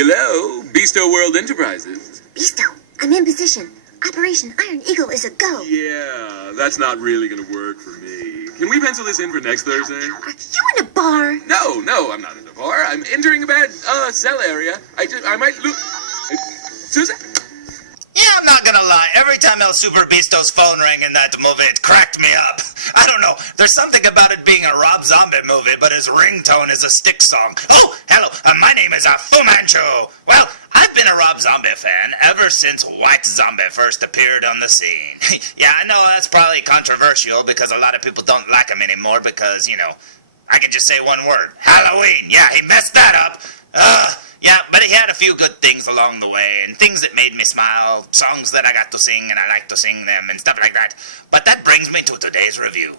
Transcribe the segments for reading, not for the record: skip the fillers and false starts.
Hello, Beasto World Enterprises. Beasto, I'm in position. Operation Iron Eagle is a go. Yeah, that's not really gonna work for me. Can we pencil this in for next Thursday? Are you in a bar? No, I'm not in a bar. I'm entering a bad, cell area. I might lose... Susan? Yeah, I'm not gonna lie. Every time El Superbeasto's phone rang in that movie, it cracked me up. I don't know. There's something about it being a Rob Zombie movie, but his ringtone is a Styx song. Oh, hello. My name is Fu Manchu. Well, I've been a Rob Zombie fan ever since White Zombie first appeared on the scene. Yeah, I know that's probably controversial because a lot of people don't like him anymore because, I can just say one word. Halloween. Yeah, he messed that up. Yeah, but he had a few good things along the way, and things that made me smile, songs that I got to sing, and I like to sing them, and stuff like that. But that brings me to today's review.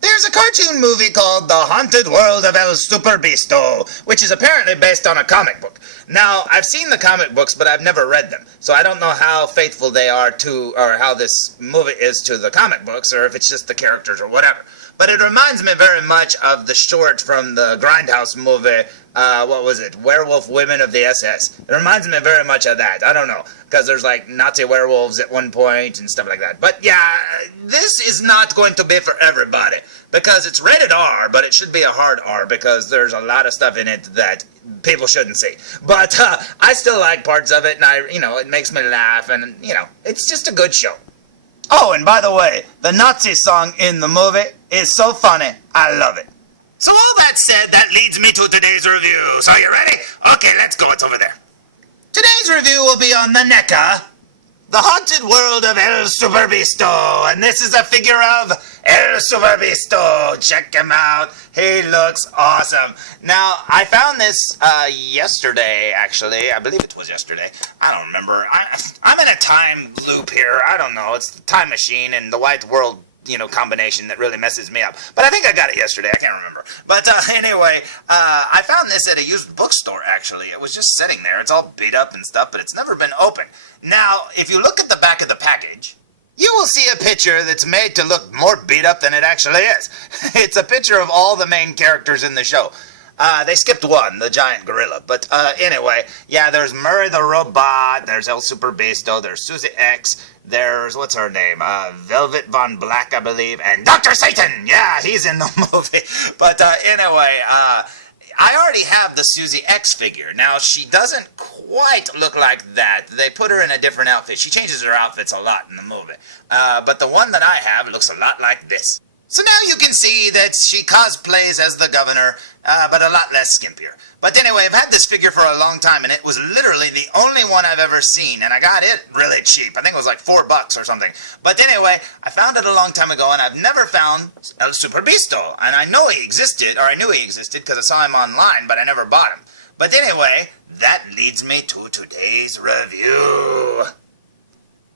There's a cartoon movie called The Haunted World of El Superbeasto, which is apparently based on a comic book. Now, I've seen the comic books, but I've never read them, so I don't know how faithful they are to, or how this movie is to the comic books, or if it's just the characters or whatever. But it reminds me very much of the short from the Grindhouse movie, what was it? Werewolf Women of the SS. It reminds me very much of that. I don't know, because there's like Nazi werewolves at one point and stuff like that. But yeah, this is not going to be for everybody, because it's rated R, but it should be a hard R, because there's a lot of stuff in it that people shouldn't see. But I still like parts of it, and it makes me laugh, and it's just a good show. Oh, and by the way, the Nazi song in the movie is so funny, I love it. So all that said, that leads me to today's review. So you ready? Okay, let's go. It's over there. Today's review will be on the NECA, The Haunted World of El Superbeasto, and this is a figure of El Superbeasto. Check him out. He looks awesome. Now, I found this yesterday, actually. I believe it was yesterday. I don't remember. I'm in a time loop here. I don't know. It's the time machine and the white world, combination that really messes me up. But I think I got it yesterday. I can't remember. But anyway, I found this at a used bookstore, actually. It was just sitting there. It's all beat up and stuff, but it's never been opened. Now, if you look at the back of the package, you will see a picture that's made to look more beat up than it actually is. It's a picture of all the main characters in the show. They skipped one, the giant gorilla. But anyway, yeah, there's Murray the Robot, there's El Superbeasto, there's Suzi X, there's, what's her name, Velvet Von Black, I believe, and Dr. Satan! Yeah, he's in the movie. But anyway, I already have the Suzi X figure. Now, she doesn't quite look like that. They put her in a different outfit. She changes her outfits a lot in the movie. But the one that I have looks a lot like this. So now you can see that she cosplays as the governor, but a lot less skimpier. But anyway, I've had this figure for a long time, and it was literally the only one I've ever seen, and I got it really cheap. I think it was like $4 or something. But anyway, I found it a long time ago, and I've never found El Superbeasto. And I know he existed, or I knew he existed because I saw him online, but I never bought him. But anyway, that leads me to today's review.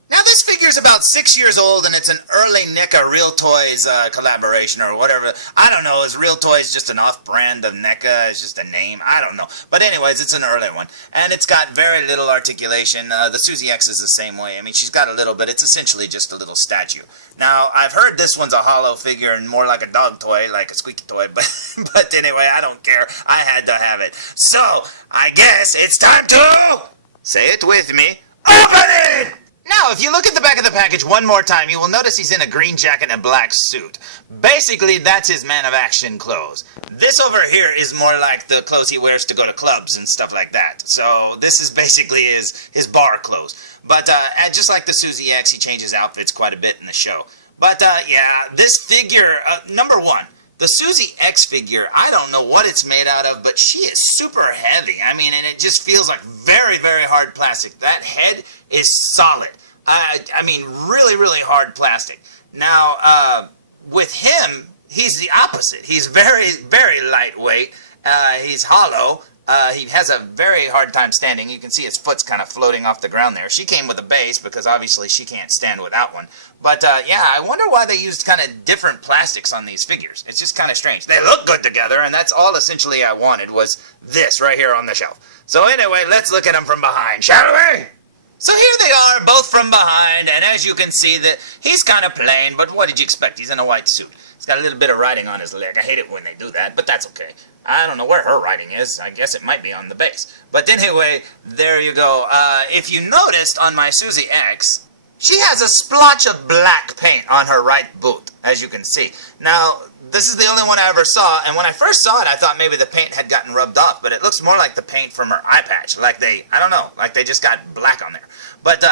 Now, this figure's about 6 years old, and it's an early NECA Real Toys collaboration or whatever. I don't know. Is Real Toys just an off-brand of NECA? It's just a name? I don't know. But anyways, it's an early one. And it's got very little articulation. The Suzi X is the same way. I mean, she's got a little bit. It's essentially just a little statue. Now, I've heard this one's a hollow figure and more like a dog toy, like a squeaky toy. But anyway, I don't care. I had to have it. So, I guess it's time to... Say it with me. Open it! Now, if you look at the back of the package one more time, you will notice he's in a green jacket and a black suit. Basically, that's his man of action clothes. This over here is more like the clothes he wears to go to clubs and stuff like that. So this is basically his bar clothes. But just like the Suzi X, he changes outfits quite a bit in the show. But yeah, this figure, number one, the Suzi X figure, I don't know what it's made out of, but she is super heavy. I mean, and it just feels like very, very hard plastic. That head is solid. I mean, really, really hard plastic. Now, with him, he's the opposite. He's very, very lightweight. He's hollow. He has a very hard time standing. You can see his foot's kind of floating off the ground there. She came with a base because obviously she can't stand without one. But yeah, I wonder why they used kind of different plastics on these figures. It's just kind of strange. They look good together, and that's all essentially I wanted was this right here on the shelf. So anyway, let's look at them from behind, shall we? So here they are, both from behind, and as you can see, that he's kind of plain, but what did you expect? He's in a white suit. He's got a little bit of writing on his leg. I hate it when they do that, but that's okay. I don't know where her writing is. I guess it might be on the base. But anyway, there you go. If you noticed on my Suzi X, she has a splotch of black paint on her right boot, as you can see. Now, this is the only one I ever saw, and when I first saw it, I thought maybe the paint had gotten rubbed off, but it looks more like the paint from her eye patch. Like I don't know, like they just got black on there. But,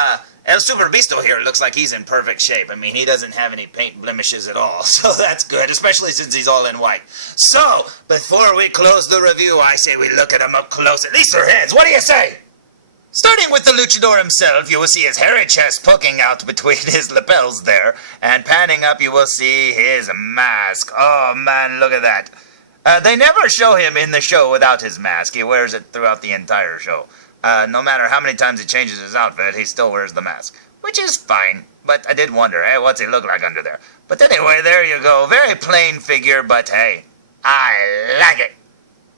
El Superbeasto here looks like he's in perfect shape. I mean, he doesn't have any paint blemishes at all, so that's good, especially since he's all in white. So, before we close the review, I say we look at him up close, at least their heads. What do you say? Starting with the luchador himself, you will see his hairy chest poking out between his lapels there, and panning up you will see his mask. Oh man, look at that. They never show him in the show without his mask. He wears it throughout the entire show. No matter how many times he changes his outfit, he still wears the mask, which is fine. But I did wonder, hey, what's he look like under there? But anyway, there you go. Very plain figure, but hey, I like it.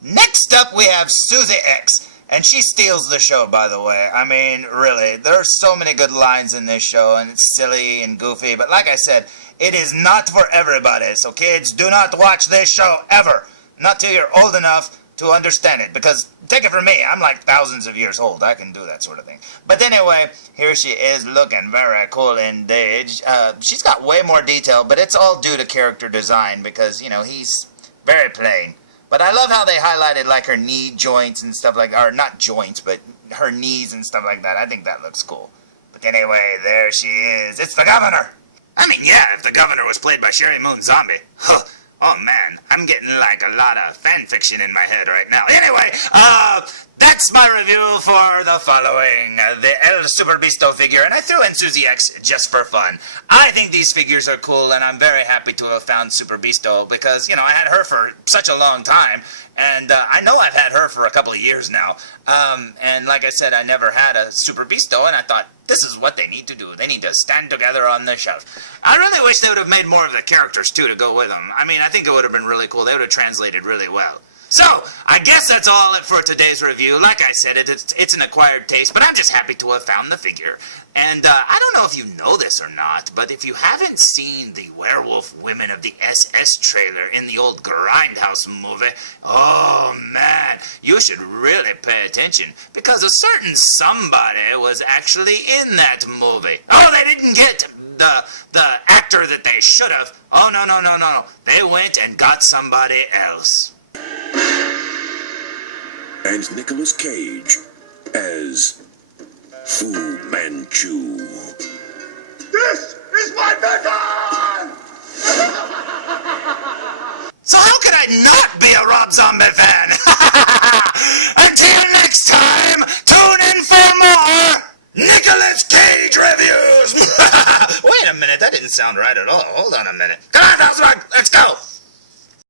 Next up, we have Suzi X. And she steals the show, by the way. I mean, really, there are so many good lines in this show, and it's silly and goofy. But like I said, it is not for everybody. So kids, do not watch this show ever. Not till you're old enough to understand it. Because, take it from me, I'm like thousands of years old. I can do that sort of thing. But anyway, here she is looking very cool indeed. She's got way more detail, but it's all due to character design. Because, you know, he's very plain. But I love how they highlighted, like, her knee joints and stuff like that. Or not joints, but her knees and stuff like that. I think that looks cool. But anyway, there she is. It's the governor! I mean, yeah, if the governor was played by Sherry Moon Zombie. Huh. Oh, man. I'm getting, like, a lot of fan fiction in my head right now. Anyway, that's my review for the following. The El Superbeasto figure, and I threw in Suzi X just for fun. I think these figures are cool, and I'm very happy to have found Superbeasto because, you know, I had her for such a long time, and I know I've had her for a couple of years now. And like I said, I never had a Superbeasto, and I thought, this is what they need to do. They need to stand together on the shelf. I really wish they would have made more of the characters, too, to go with them. I mean, I think it would have been really cool. They would have translated really well. So, I guess that's all for today's review. Like I said, it's an acquired taste, but I'm just happy to have found the figure. And I don't know if you know this or not, but if you haven't seen the Werewolf Women of the SS trailer in the old Grindhouse movie, oh man, you should really pay attention, because a certain somebody was actually in that movie. Oh, they didn't get the actor that they should have. Oh, no. They went and got somebody else. And Nicolas Cage as Fu Manchu. This is my mission! So how could I not be a Rob Zombie fan? Until next time, tune in for more Nicolas Cage reviews! Wait a minute, that didn't sound right at all. Hold on a minute. Come on, felzbug, let's go!